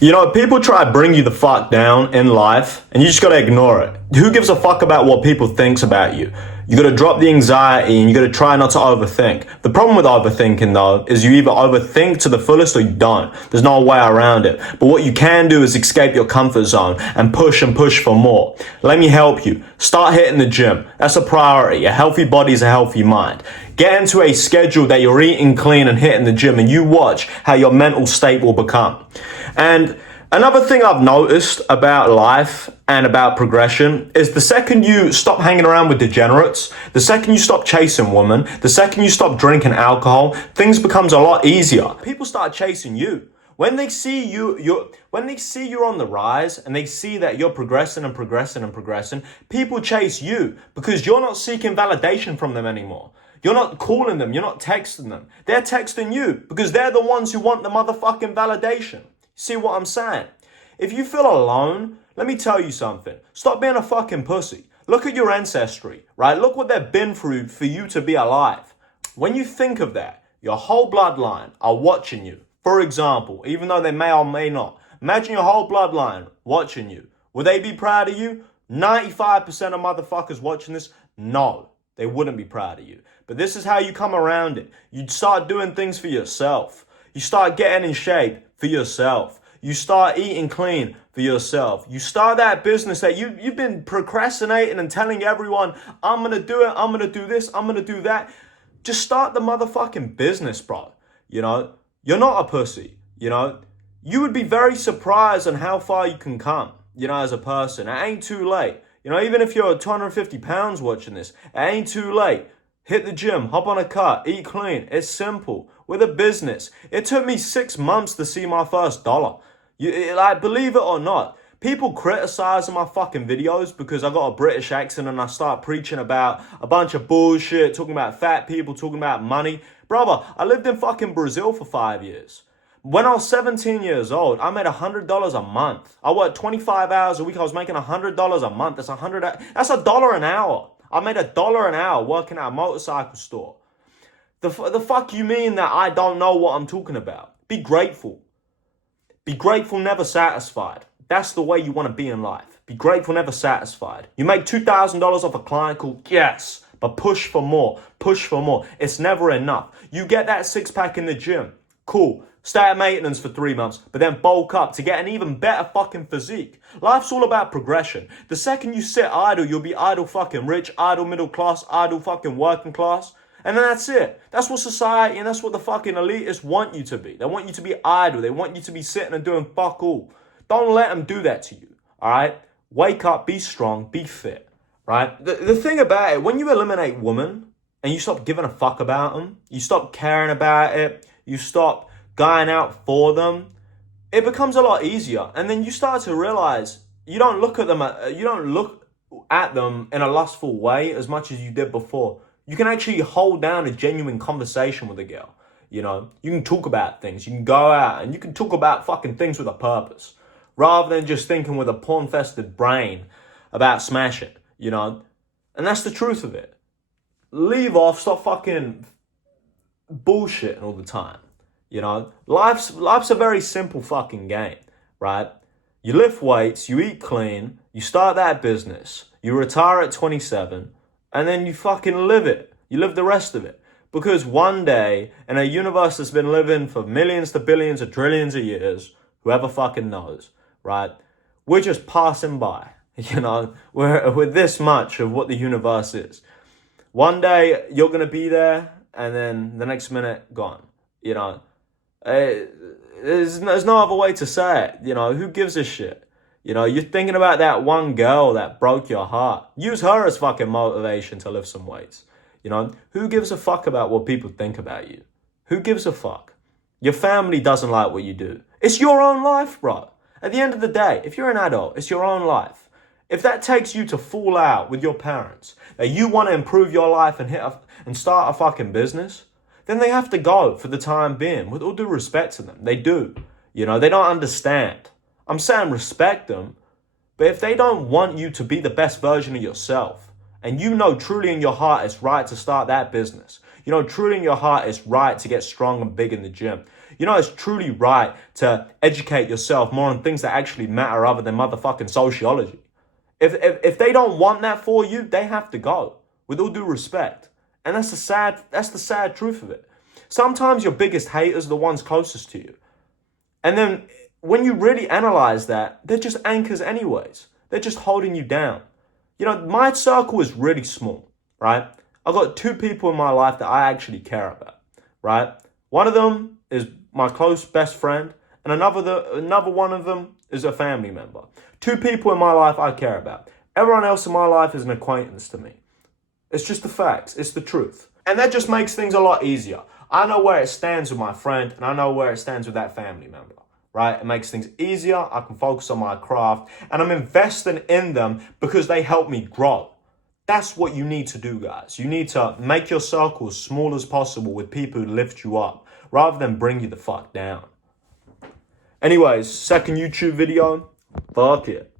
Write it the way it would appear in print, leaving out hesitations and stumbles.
You know, people try to bring you the fuck down in life, and you just gotta ignore it. Who gives a fuck about what people thinks about you? You gotta drop the anxiety and you gotta try not to overthink. The problem with overthinking though is you either overthink to the fullest or you don't. There's no way around it. But what you can do is escape your comfort zone and push for more. Let me help you. Start hitting the gym. That's a priority. A healthy body is a healthy mind. Get into a schedule that you're eating clean and hitting the gym, and you watch how your mental state will become. And another thing I've noticed about life and about progression is the second you stop hanging around with degenerates, the second you stop chasing women, the second you stop drinking alcohol, things becomes a lot easier. People start chasing you. When they see you're on the rise and they see that you're progressing, people chase you because you're not seeking validation from them anymore. You're not calling them, you're not texting them. They're texting you because they're the ones who want the motherfucking validation. See what I'm saying? If you feel alone, let me tell you something. Stop being a fucking pussy. Look at your ancestry, right? Look what they've been through for you to be alive. When you think of that, your whole bloodline are watching you. For example, even though they may or may not, imagine your whole bloodline watching you. Will they be proud of you? 95% of motherfuckers watching this, no, they wouldn't be proud of you. But this is how you come around it. You start doing things for yourself. You start getting in shape for yourself. You start eating clean for yourself. You start that business that you've been procrastinating and telling everyone, I'm going to do it, I'm going to do this, I'm going to do that. Just start the motherfucking business, bro. You know, you're not a pussy, you know. You would be very surprised on how far you can come, you know, as a person. It ain't too late. You know, even if you're 250 pounds watching this, it ain't too late. Hit the gym, hop on a car, eat clean. It's simple. With a business, it took me 6 months to see my first dollar. Believe it or not, people criticizing my fucking videos because I got a British accent and I start preaching about a bunch of bullshit, talking about fat people, talking about money. Brother, I lived in fucking Brazil for 5 years. When I was 17 years old, I made $100 a month. I worked 25 hours a week. I was making $100 a month. That's $1 an hour. I made $1 an hour working at a motorcycle store. The fuck you mean that I don't know what I'm talking about? Be grateful. Be grateful, never satisfied. That's the way you want to be in life. Be grateful, never satisfied. You make $2,000 off a client call, yes, but push for more. Push for more. It's never enough. You get that six pack in the gym. Cool. Stay at maintenance for 3 months, but then bulk up to get an even better fucking physique. Life's all about progression. The second you sit idle, you'll be idle fucking rich, idle middle class, idle fucking working class. And then that's it. That's what society and that's what the fucking elitists want you to be. They want you to be idle. They want you to be sitting and doing fuck all. Don't let them do that to you, all right? Wake up, be strong, be fit, right? The thing about it, when you eliminate women and you stop giving a fuck about them, you stop caring about it, you stop going out for them, it becomes a lot easier. And then you start to realize you don't look at them in a lustful way as much as you did before. You can actually hold down a genuine conversation with a girl. You know, you can talk about things, you can go out and you can talk about fucking things with a purpose rather than just thinking with a porn-fested brain about smashing, you know? And that's the truth of it. Leave off, stop fucking bullshitting all the time. You know, life's a very simple fucking game, right? You lift weights, you eat clean, you start that business, you retire at 27, and then you fucking live it. You live the rest of it. Because one day, in a universe that's been living for millions to billions or trillions of years, whoever fucking knows, right? We're just passing by, you know? We're this much of what the universe is. One day, you're going to be there, and then the next minute, gone, you know? There's no other way to say it. You know, who gives a shit? You know, you're thinking about that one girl that broke your heart. Use her as fucking motivation to lift some weights. You know, who gives a fuck about what people think about you? Who gives a fuck? Your family doesn't like what you do. It's your own life, bro. At the end of the day, if you're an adult, it's your own life. If that takes you to fall out with your parents, that you want to improve your life and start a fucking business, then they have to go for the time being. With all due respect to them, they do. You know, they don't understand. I'm saying respect them, but if they don't want you to be the best version of yourself, and you know truly in your heart it's right to start that business, you know truly in your heart it's right to get strong and big in the gym, You know, it's truly right to educate yourself more on things that actually matter other than motherfucking sociology. If they don't want that for you, they have to go. With all due respect. And that's the sad truth of it. Sometimes your biggest haters are the ones closest to you. And then when you really analyze that, they're just anchors anyways. They're just holding you down. You know, my circle is really small, right? I've got 2 people in my life that I actually care about, right? One of them is my close best friend, and another one of them is a family member. 2 people in my life I care about. Everyone else in my life is an acquaintance to me. It's just the facts. It's the truth. And that just makes things a lot easier. I know where it stands with my friend, and I know where it stands with that family member, right? It makes things easier. I can focus on my craft, and I'm investing in them because they help me grow. That's what you need to do, guys. You need to make your circle as small as possible with people who lift you up, rather than bring you the fuck down. Anyways, second YouTube video, fuck it.